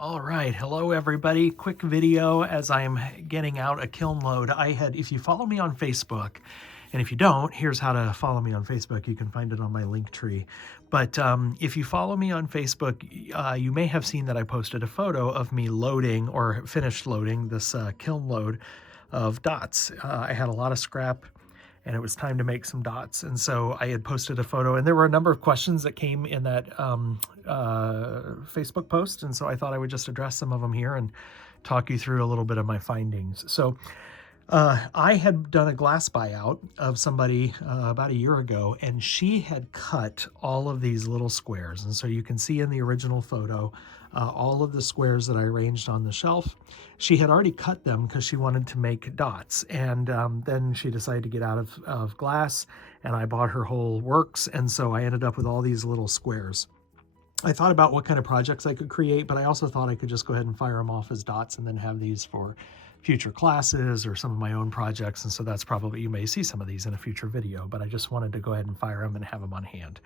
All right, hello everybody. Quick video as I'm getting out a kiln load. If you follow me on Facebook, and if you don't, here's how to follow me on Facebook. You can find it on my link tree. But if you follow me on Facebook, you may have seen that I posted a photo of me loading or finished loading this kiln load of dots. I had a lot of scrap and it was time to make some dots. And so I had posted a photo, and there were a number of questions that came in that Facebook post. And so I thought I would just address some of them here and talk you through a little bit of my findings. So I had done a glass buyout of somebody about a year ago, and she had cut all of these little squares. And so you can see in the original photo, all of the squares that I arranged on the shelf. She had already cut them because she wanted to make dots. And then she decided to get out of glass, and I bought her whole works. And so I ended up with all these little squares. I thought about what kind of projects I could create, but I also thought I could just go ahead and fire them off as dots and then have these for future classes or some of my own projects. And so that's probably, you may see some of these in a future video, but I just wanted to go ahead and fire them and have them on hand.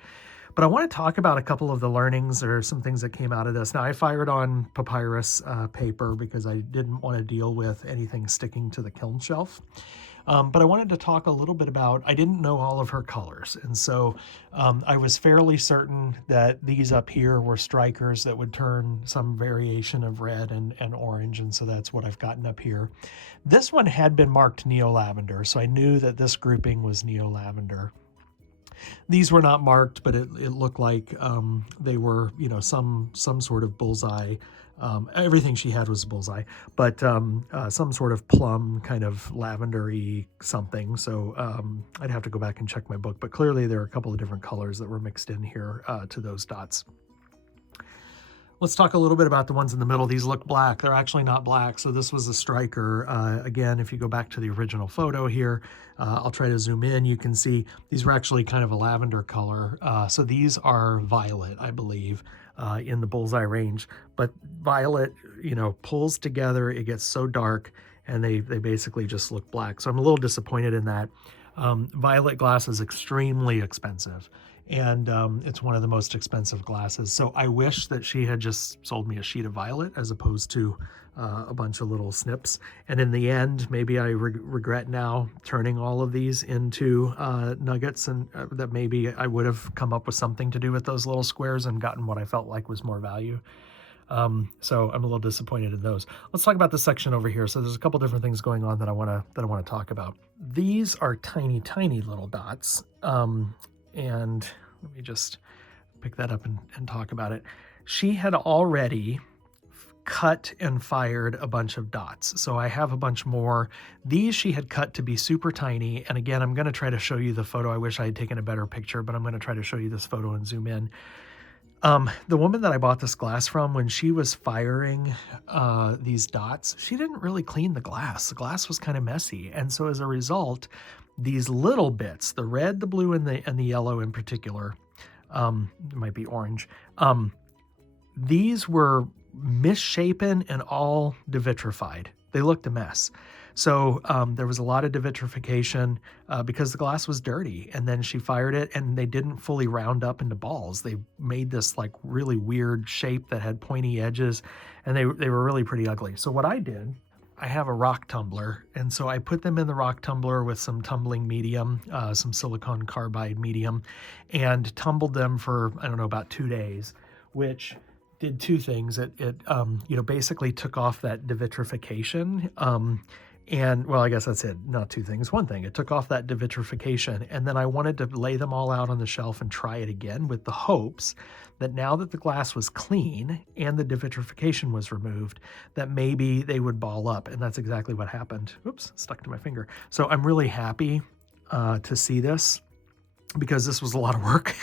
But I want to talk about a couple of the learnings or some things that came out of this. Now, I fired on papyrus paper because I didn't want to deal with anything sticking to the kiln shelf. But I wanted to talk a little bit about, I didn't know all of her colors. And so I was fairly certain that these up here were strikers that would turn some variation of red and orange. And so that's what I've gotten up here. This one had been marked neo-lavender, so I knew that this grouping was neo-lavender. These were not marked, but it looked like they were, you know, some sort of bullseye. Everything she had was bullseye, but some sort of plum kind of lavendery something. So I'd have to go back and check my book, but clearly there are a couple of different colors that were mixed in here to those dots. Let's talk a little bit about the ones in the middle. These look black. They're actually not black. So this was a striker. Again, if you go back to the original photo here, I'll try to zoom in. You can see these were actually kind of a lavender color. So these are violet, I believe, in the bullseye range. But violet, you know, pulls together. It gets so dark, and they basically just look black. So I'm a little disappointed in that. Violet glass is extremely expensive. And it's one of the most expensive glasses. So I wish that she had just sold me a sheet of violet as opposed to a bunch of little snips. And in the end, maybe I regret now turning all of these into nuggets, and that maybe I would have come up with something to do with those little squares and gotten what I felt like was more value. So I'm a little disappointed in those. Let's talk about this section over here. So there's a couple different things going on that I want to talk about. These are tiny, tiny little dots. And let me just pick that up and talk about it. She had already cut and fired a bunch of dots. So I have a bunch more. These she had cut to be super tiny. And again, I'm going to try to show you the photo. I wish I had taken a better picture, but I'm going to try to show you this photo and zoom in. The woman that I bought this glass from, when she was firing these dots, she didn't really clean the glass. The glass was kind of messy. And so as a result, these little bits, the red, the blue, and the yellow in particular, it might be orange, these were misshapen and all devitrified. They looked a mess. So there was a lot of devitrification because the glass was dirty, and then she fired it and they didn't fully round up into balls. They made this like really weird shape that had pointy edges, and they were really pretty ugly. So what I did, I have a rock tumbler, and so I put them in the rock tumbler with some tumbling medium, some silicon carbide medium, and tumbled them for, I don't know, about 2 days, which did two things. It you know, basically took off that devitrification, and well, I guess that's it. Not two things, one thing. It took off that devitrification, and then I wanted to lay them all out on the shelf and try it again with the hopes that now that the glass was clean and the devitrification was removed, that maybe they would ball up. And that's exactly what happened. Oops, stuck to my finger. So I'm really happy to see this, because this was a lot of work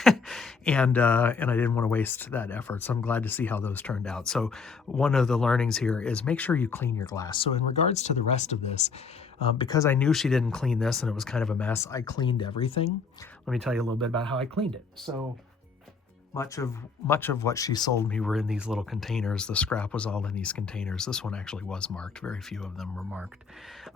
and I didn't want to waste that effort. So I'm glad to see how those turned out. So one of the learnings here is make sure you clean your glass. So in regards to the rest of this, because I knew she didn't clean this and it was kind of a mess, I cleaned everything. Let me tell you a little bit about how I cleaned it. So Much of what she sold me were in these little containers. The scrap was all in these containers. This one actually was marked. Very few of them were marked.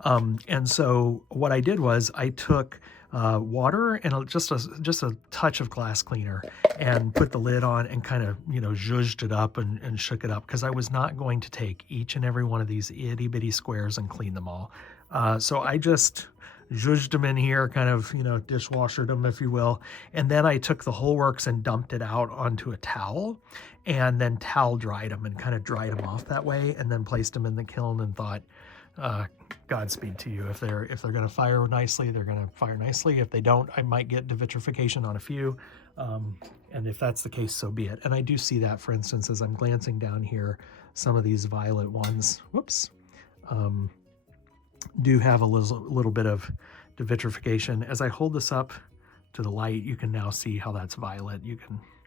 And so what I did was I took water and just a touch of glass cleaner and put the lid on and kind of, zhuzhed it up and shook it up, because I was not going to take each and every one of these itty bitty squares and clean them all. So I just zhuzhed them in here, kind of, dishwashered them, if you will. And then I took the whole works and dumped it out onto a towel, and then towel dried them and kind of dried them off that way, and then placed them in the kiln and thought, Godspeed to you. If they're going to fire nicely, they're going to fire nicely. If they don't, I might get devitrification on a few. And if that's the case, so be it. And I do see that, for instance, as I'm glancing down here, some of these violet ones, whoops, do have a little bit of devitrification. As I hold this up to the light, you can now see how that's violet.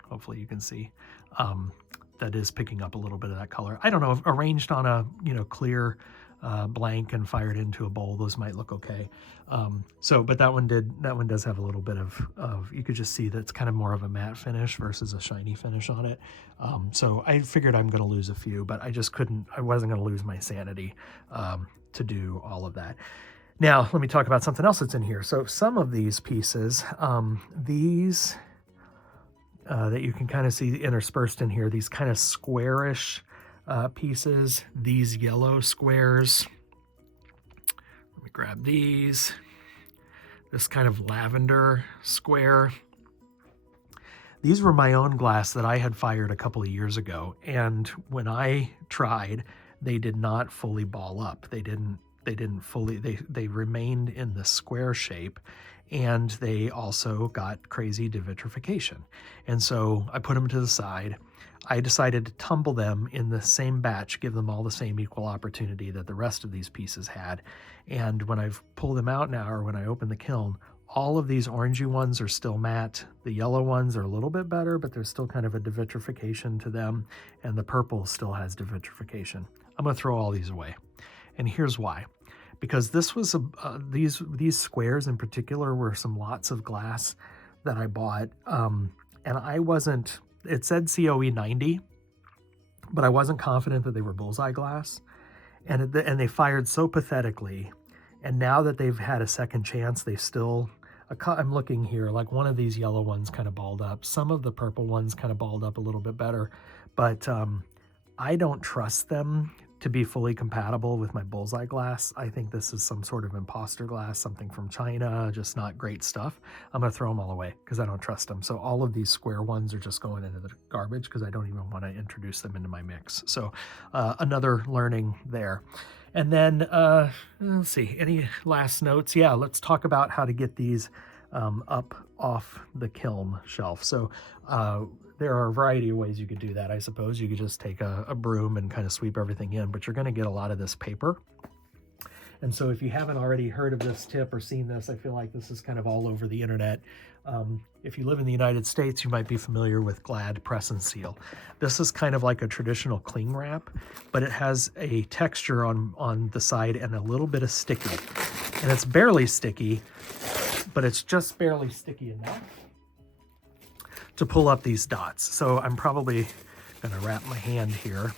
Hopefully you can see that is picking up a little bit of that color. I don't know, if arranged on a clear blank and fired into a bowl, those might look okay. But that one does have a little bit of, you could just see that it's kind of more of a matte finish versus a shiny finish on it. So I figured I'm going to lose a few, but I wasn't going to lose my sanity to do all of that. Now, let me talk about something else that's in here. So some of these pieces, these that you can kind of see interspersed in here, these kind of squarish pieces, these yellow squares. Let me grab these. This kind of lavender square. These were my own glass that I had fired a couple of years ago, and when I tried, they did not fully ball up. They didn't fully, they remained in the square shape, and they also got crazy devitrification. And so I put them to the side. I decided to tumble them in the same batch, give them all the same equal opportunity that the rest of these pieces had. And when I've pulled them out now, or when I open the kiln, all of these orangey ones are still matte. The yellow ones are a little bit better, but there's still kind of a devitrification to them. And the purple still has devitrification. I'm going to throw all these away. And here's why. Because this was these squares in particular were some lots of glass that I bought. And I wasn't, it said COE 90, but I wasn't confident that they were bullseye glass. And they fired so pathetically. And now that they've had a second chance, they still, I'm looking here, like one of these yellow ones kind of balled up. Some of the purple ones kind of balled up a little bit better. But I don't trust them to be fully compatible with my bullseye glass. I think this is some sort of imposter glass, something from China, just not great stuff. I'm gonna throw them all away because I don't trust them. So all of these square ones are just going into the garbage because I don't even want to introduce them into my mix. So another learning there. And then let's see, any last notes? Yeah, let's talk about how to get these up off the kiln shelf. So there are a variety of ways you could do that. I suppose you could just take a broom and kind of sweep everything in, but you're going to get a lot of this paper. And so if you haven't already heard of this tip or seen this, I feel like this is kind of all over the internet. If you live in the United States, you might be familiar with Glad Press and Seal. This is kind of like a traditional cling wrap, but it has a texture on the side and a little bit of sticky. And it's barely sticky, but it's just barely sticky enough to pull up these dots. So I'm probably going to wrap my hand here.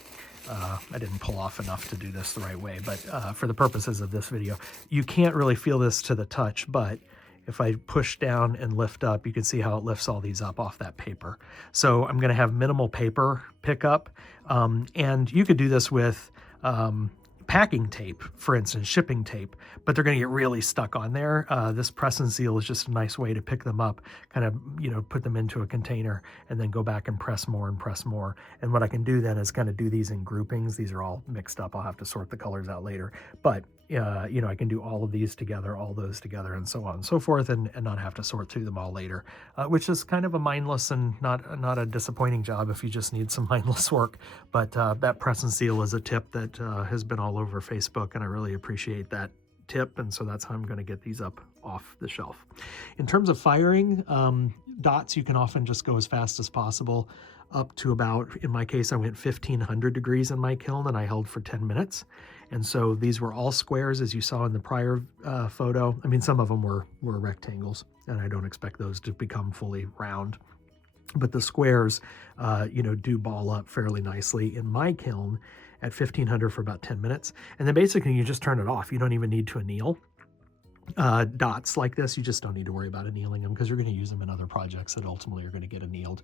I didn't pull off enough to do this the right way, but for the purposes of this video, you can't really feel this to the touch, but if I push down and lift up, you can see how it lifts all these up off that paper. So I'm going to have minimal paper pickup, and you could do this with packing tape, for instance, shipping tape, but they're going to get really stuck on there. This press and seal is just a nice way to pick them up, kind of, put them into a container and then go back and press more and press more. And what I can do then is kind of do these in groupings. These are all mixed up. I'll have to sort the colors out later, but I can do all of these together, all those together, and so on and so forth, and not have to sort through them all later, which is kind of a mindless and not a disappointing job if you just need some mindless work. But that press and seal is a tip that has been all over Facebook, and I really appreciate that tip, and so that's how I'm going to get these up off the shelf. In terms of firing, dots, you can often just go as fast as possible, up to about, in my case, I went 1500 degrees in my kiln, and I held for 10 minutes. And so these were all squares, as you saw in the prior photo. I mean, some of them were rectangles, and I don't expect those to become fully round. but the squares, you know, do ball up fairly nicely in my kiln at 1500 for about 10 minutes. And then basically you just turn it off. You don't even need to anneal. Dots like this, you just don't need to worry about annealing them because you're going to use them in other projects that ultimately are going to get annealed.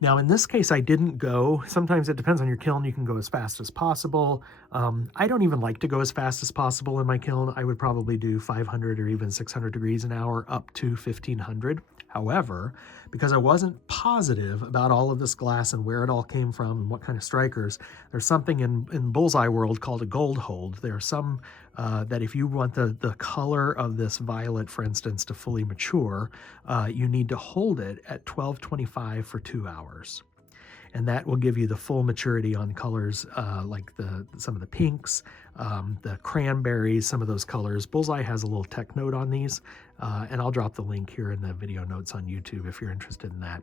Now, in this case, I didn't go. Sometimes it depends on your kiln. You can go as fast as possible. I don't even like to go as fast as possible in my kiln. I would probably do 500 or even 600 degrees an hour up to 1500. However, because I wasn't positive about all of this glass and where it all came from and what kind of strikers, there's something in bullseye world called a gold hold. There are some that if you want the color of this violet, for instance, to fully mature, you need to hold it at 1225 for 2 hours. And that will give you the full maturity on colors like some of the pinks, the cranberries, some of those colors. Bullseye has a little tech note on these, and I'll drop the link here in the video notes on YouTube if you're interested in that.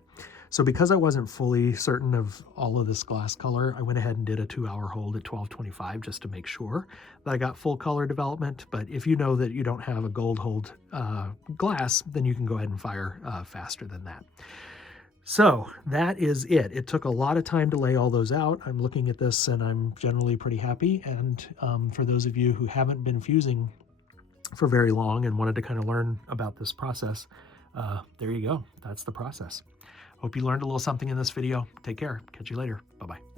So because I wasn't fully certain of all of this glass color, I went ahead and did a 2-hour hold at 1225 just to make sure that I got full color development. But if you know that you don't have a gold hold glass, then you can go ahead and fire faster than that. So that is it. It took a lot of time to lay all those out. I'm looking at this and I'm generally pretty happy. And for those of you who haven't been fusing for very long and wanted to kind of learn about this process, there you go. That's the process. Hope you learned a little something in this video. Take care. Catch you later. Bye-bye.